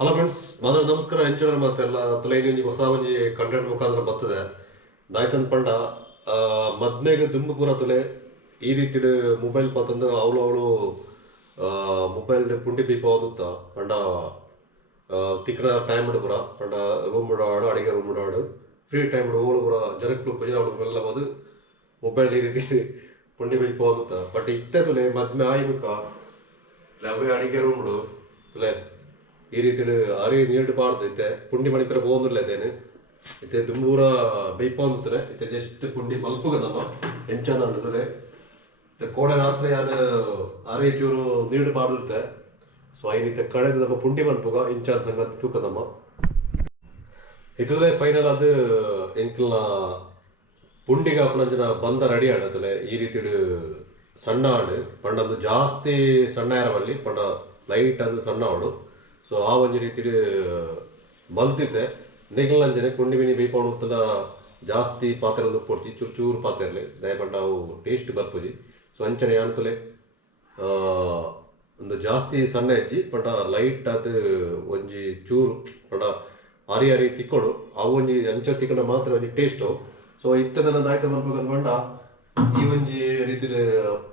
Hello friends, ನಮಸ್ಕಾರ. ಹೆಂಚರ ಮಾತೆಲ್ಲ ತುಲೈನಿ ಹೊಸ ಒಂಜಿ ಕಂಟೆಂಟ್ ಮುಖಾಂತರ ಬರ್ತದೆ ದಾಯ್ತಂದ್ ಪಂಡ ಮದ್ಮೆಗೆ ದುಂಬು ಪೂರ ತುಲೆ ಈ ರೀತಿ ಮೊಬೈಲ್ ಪತ್ತಂದು ಅವಳು ಮೊಬೈಲ್ ಪುಂಡಿ ಬೀಪ ಓದುತ್ತ ಪಂಡ ತಿಕ್ಕನ ಟೈಮ್ ಪೂರ ಪಂಡ ರೂಮ್ ಆಡು ಅಡಿಗೆ ರೂಮ್ ಆಡು ಫ್ರೀ ಟೈಮ್ ಓಳು ಪೂರ ಜನಕ್ಕೆ ಅವಳು ಎಲ್ಲ ಹೋದು ಮೊಬೈಲ್ ಈ ರೀತಿ ಪುಂಡಿ ಬೀಪ ಓದುತ್ತ ಬಟ್ ಇತ್ತೆ ತುಲೆ ಮದ್ಮೆ ಆಯ್ಬೇಕ ಅವೇ ಅಡಿಗೆ ರೂಮ್ ತುಲೆ ಈ ರೀತಿ ಅರಿ ನೀಡು ಪಾಡ್ದೈತೆ ಪುಂಡಿ ಮಣಿಪರ ಹೋಗಿಲ್ಲ ಇದೇನು ಇತ್ತೆ ದುಂಬೂರ ಬೈಪ ಅಂತಾರೆ ಇತ್ತೆ ಜಸ್ಟ್ ಪುಂಡಿ ಮಲ್ಪುಗದಮ್ಮ ಹೆಂಚಂದ ಅಂತಾರೆ ಕೋಡೆ ರಾತ್ರಿ ಯಾರು ಅರಿ ಚೂರು ನೀಡು ಪಾಡಿರುತ್ತೆ ಸೊ ಐನಿತ್ತೆ ಕಡೆದು ನಮ್ಮ ಪುಂಡಿ ಮಲ್ಪುಗ ಇಂಚಾದ ಸಂಗತಿ ತೂಕದಮ್ಮ ಇದ್ರೆ ಫೈನಲ್ ಅದು ಎಂಕಲ್ನ ಪುಂಡಿಗೆ ಅಪ್ಪನಂಜನ ಬಂದ ರೆಡಿ ಆಡತ್ತಲೆ ಈ ರೀತಿ ಸಣ್ಣ ಆಡು ಪಂಡದು ಜಾಸ್ತಿ ಸಣ್ಣ ಇರವಲ್ಲಿ ಪಂಡ ಲೈಟ್ ಅದು ಸಣ್ಣ ಆಡು ಸೊ ಆ ಒಂದು ರೀತಿ ಮಲ್ತಿದ್ದೆ ನೆಗಲಂಜನೆ ಕುಂಡಿ ಮಿನಿ ಬೈಪೌಂಡು ಜಾಸ್ತಿ ಪಾತ್ರೆ ಒಂದು ಕೊಡ್ತಿ ಚೂರು ಚೂರು ಪಾತ್ರೆಯಲ್ಲಿ ದಯಪಂಡ ಅವು ಟೇಸ್ಟ್ ಬರ್ಪುಜಿ ಸೊ ಅಂಚನೆ ಅನ್ಕಲೆ ಒಂದು ಜಾಸ್ತಿ ಸಣ್ಣ ಹೆಚ್ಚಿ ಪಂಡ ಲೈಟ್ ಅದು ಒಂಜಿ ಚೂರು ಪಂಡ ಅರಿ ಅರಿ ತಿಕ್ಕೊಡು ಅವು ಒಂಜಿ ಅಂಚ ತಿಕ್ಕೊಂಡ ಮಾತ್ರ ಒಂಜಿ ಟೇಸ್ಟು ಸೊ ಇತ್ತದನ್ನ ದಾಯ್ತ ಬರ್ಬೇಕಂತ ಪಂಡ ಈ ಒಂಜಿ ರೀತಿ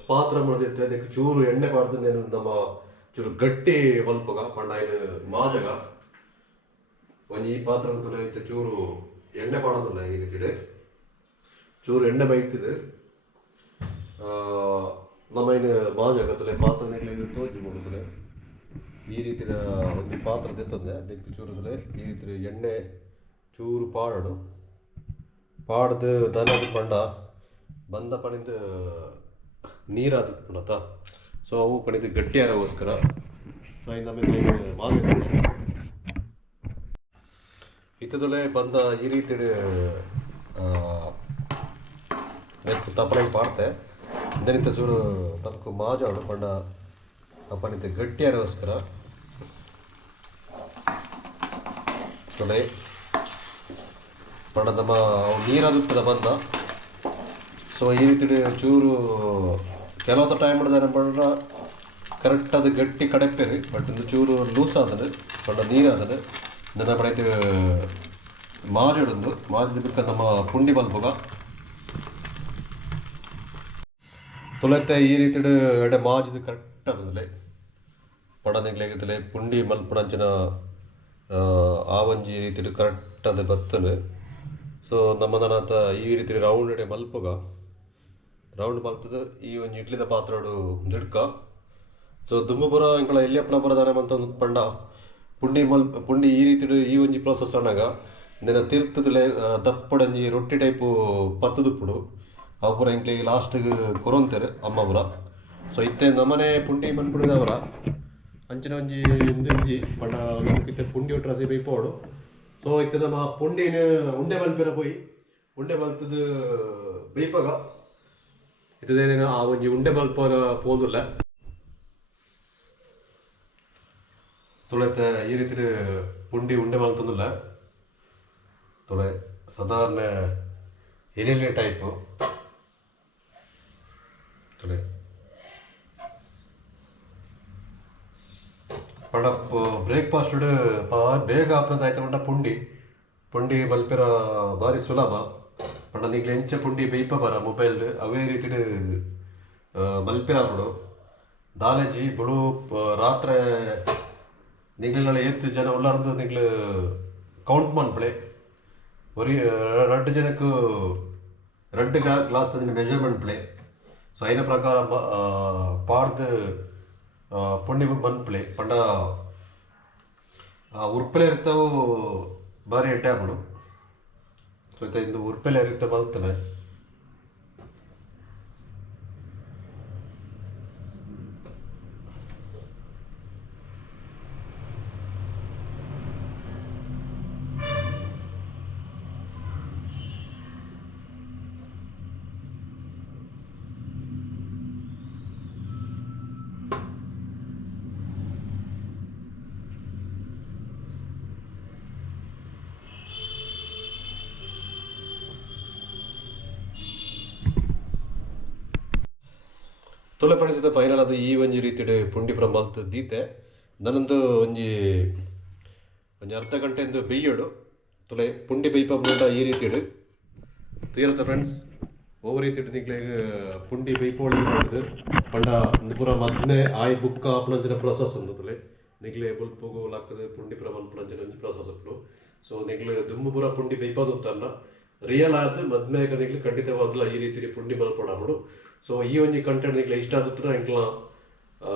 ಪಾತ್ರ ಮಾಡಿರ್ತೆ ಅದಕ್ಕೆ ಚೂರು ಎಣ್ಣೆ ಪಾಡ್ದು ನಮ್ಮ ಚೂರು ಗಟ್ಟಿ ಮಲ್ಪಗ ಪಂಡ ಇದು ಮಾಜಗ ಒಂಜಿ ಈ ಪಾತ್ರ ಇತ್ತು ಚೂರು ಎಣ್ಣೆ ಪಾಡೋದಿಲ್ಲ ಈ ರೀತಿ ಚೂರು ಎಣ್ಣೆ ಬೈತಿದೆ ನಮ್ಮ ಏನು ಮಾಜಗತ್ತಲೆ ಪಾತ್ರ ಇದು ತೋಜಿ ಮಾಡೋದ್ರೆ ಈ ರೀತಿಯ ಒಂದು ಪಾತ್ರ ತೆತ್ತಂದೆ ಅದಕ್ಕೆ ಚೂರು ಈ ರೀತಿ ಎಣ್ಣೆ ಚೂರು ಪಾಡೋಡು ಪಾಡ್ದು ದನದ ಪಂಡ ಬಂದ ಪಣಿಂದ ನೀರಾದ ಪುಣತ ಸೊ ಅವು ಪಣಿದು ಗಟ್ಟಿಯಾರಗೋಸ್ಕರ ಸೊ ನಮಗೆ ಮಾವಿನ ಇತ್ತದಲ್ಲೇ ಬಂದ ಈ ರೀತಿ ತಪ್ಪಲೆ ಪಾಡ್ತೆ ಇದನಿಂದ ಚೂರು ತನಕ ಮಾಜಾಡು ಪಂಡ ಅಪ್ಪನಿಂದ ಗಟ್ಟಿಯಾರಗೋಸ್ಕರ ತೊಲೆ ಪಂಡ ನಮ್ಮ ನೀರಾದ ಬಂದ ಸೊ ಈ ರೀತಿ ಚೂರು ಕೆಲವೊಂದು ಟೈಮ್ ಹಿಡ್ದಾನೆ ಪಂಡ ಕರೆಕ್ಟ್ ಅದು ಗಟ್ಟಿ ಕಡೆಪೇರಿ ಬಟ್ ಒಂದು ಚೂರು ಲೂಸ್ ಆದನು ಪಂಡ ನೀರು ಆದನು ನನ್ನ ಪಡೈತೆ ಮಾಜಿಡೊಂದು ಮಾಜಿದ ಬಿಕ್ಕ ನಮ್ಮ ಪುಂಡಿ ಮಲ್ಪುಗ ತುಳತೆ ಈ ರೀತಿ ಎಡೆ ಮಾಜಿದು ಕರೆಕ್ಟ್ ಆದಲೆ ಪಡನಿಗ್ಲಾಗಿದ್ದಲೆ ಪುಂಡಿ ಮಲ್ಪುಣಂಚಿನ ಆ ಒಂಜಿ ರೀತಿ ಕರೆಕ್ಟ್ ಅದು ಬತ್ತನು ಸೊ ನಮ್ಮದನಂತ ಈ ರೀತಿ ರೌಂಡ್ ಎಡೆ ಮಲ್ಪುಗ ರೌಂಡ್ ಮಲ್ತದ ಈ ಒಂದು ಇಡ್ಲಿದ ಪಾತ್ರೋಡು ದಿಡ್ಕ ಸೊ ದುಂಬುಪುರ ಇಂಕಳ ಎಲ್ಲಿಯಪ್ಪನಪುರ ದಾನೆ ಅಂತ ಪಂಡ ಪುಂಡಿ ಈ ರೀತಿ ಈ ಒಂಜಿ ಪ್ರೋಸೆಸ್ ಅನ್ನಾಗ ನೆನ ತಿರ್ತದಲೆ ದಪ್ಪಡಂಜಿ ರೊಟ್ಟಿ ಟೈಪು ಪತ್ತದುಪ್ಪುಡು ಅವು ಪುರ ಇಂಕ್ಲಿಗೆ ಲಾಸ್ಟಿಗೆ ಕೊರೊಂತೇರು ಅಮ್ಮ ಪುರ ಸೊ ಇತ್ತೆ ನಮ್ಮನೆ ಪುಂಡಿ ಮನ್ಪುಡಿದವರ ಅಂಚಿನ ಒಂಜಿ ಇಂಜಿ ಪಂಡ ನಮಗಿತ್ತೆ ಪುಂಡಿ ಒಟ್ಟು ರಸಿ ಬೈಪೋಡು ಸೊ ಇತ್ತೆ ನಮ್ಮ ಪುಂಡಿನ ಉಂಡೆ ಮಲ್ಪಿರ ಪೋಯಿ ಉಂಡೆ ಮಲ್ತದ ಬೈಪಾಗ ಇದೇನೇನು ಆ ಒಂಜಿ ಉಂಡೆ ಮಲ್ಪ ಪೋದಿಲ್ಲ ತುಳತೆ ಈ ರೀತಿ ಪುಂಡಿ ಉಂಡೆ ಮಲ್ತಂದಿಲ್ಲ ತುಳೆ ಸಾಧಾರಣ ಎಲೆಲೆ ಟೈಪು ತುಳೆ ಪಂಡ ಬ್ರೇಕ್ಫಾಸ್ಟ್ ಬೇಗ ಆಪನದ ಆಯ್ತು ಪಂಡ ಪುಂಡಿ ಮಲ್ಪಿರ ಭಾರಿ ಸುಲಭ ಪಂಡ ನಿಗ್ಲು ಎಂಚ ಪುಂಡಿ ಬೈಪ ಬರ ಮೊಬೈಲ್ ಅವೇ ರೀತಿ ಮಲ್ಪಿರಾಪಡು ದಾಲೆಜಿ ಬುಡು ರಾತ್ರಿ ನಿಗ್ಲೆಲ್ಲ ಏತ್ತು ಜನ ಉಳ್ಳಾರ್ದು ನಿಗ್ಲು ಕೌಂಟ್ ಮನ್ಪಳೆ ಒರಿ ರಡ್ಡು ಜನಕ್ಕೂ ರಡ್ಡು ಗ್ಲಾಸ್ ಮೆಜರ್ಮೆಂಟ್ ಪ್ಲೇ ಸೊ ಐನ ಪ್ರಕಾರ ಪಾಡ್ದು ಪುಂಡಿ ಮನ್ಪಳೆ ಪಂಡ ಉರ್ಪಲೆ ಇರ್ತಾವು ಭಾರಿ ಎಟ್ಟೆ ಆಗ್ಬಿಡು ಸೊ ಇಂದು ಉರ್ಪೆಲೆ ಇರುತ್ತೆ ಬಲ್ತಾನೆ ತುಲೆ ಫೈನಲ್ ಅದು ಈ ಒಂಜಿ ರೀತಿ ಪುಂಡಿ ಪುರ ಮಲ್ತು ದೀತೆ ನನ್ನೊಂದು ಒಂಜಿ ಒಂದು ಅರ್ಧ ಗಂಟೆಯಿಂದ ಬೇಯ್ಯೋಡು ತುಲೆ ಪುಂಡಿ ಬೈಪ ಮುಂಡ ಈ ರೀತಿ ಇಡು ತೀರತ್ತ ಫ್ರೆಂಡ್ಸ್ ಓ ರೀತಿ ಇಟ್ಟು ನಿಂಗೆ ಪುಂಡಿ ಬೈಪೋಳಿ ಮಾಡಿದ್ದು ಪಂಡ ಒಂದು ಪೂರ ಮದ್ನೆ ಆಯ್ ಬುಕ್ಕ ಆಪಣಂಚಿನ ಪ್ರೊಸೆಸ್ ಒಂದು ತುಲೆ ನಿಗ್ಲೆ ಬುಲ್ಪುಗು ಲಾಕದು ಪುಂಡಿ ಪುರ ಮಲ್ಪಣಂಚಿನ ಒಂಜಿ ಪ್ರೊಸೆಸ್ ಉಂಟು ಸೊ ನಿಗ್ಲು ದುಮ್ಮು ಪೂರ ಪುಂಡಿ ಬೈಪದು ಅಂತಲ್ಲ ರಿಯಲ್ ಆದ ಮದ್ಮೆಗ ನಿಗ್ಲು ಖಂಡಿತವಾದ್ಲ ಈ ರೀತಿ ಪುಂಡಿ ಮಲ್ಪಡಾಮಡು ಸೊ ಈ ಒಂಜಿ ಕಂಟೆಂಟ್ ನಿಗ್ಲೆ ಇಷ್ಟ ಆದ್ರೆ ಎಂಕ್ಲ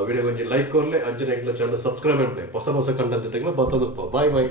ವಿಡಿಯೋ ಒಂಜಿ ಲೈಕ್ ಕೊರ್ಲೆ ಅಂಚನೆ ಎಂಕ್ಲ ಚಾನಲ್ ಸಬ್ಸ್ಕ್ರೈಬ್ ಮಾಡ್ಲೆ ಹೊಸ ಕಂಟೆಂಟ್ ಜೊತೆಗೆ ಬರ್ತದಪ್ಪ ಬಾಯ್ ಬಾಯ್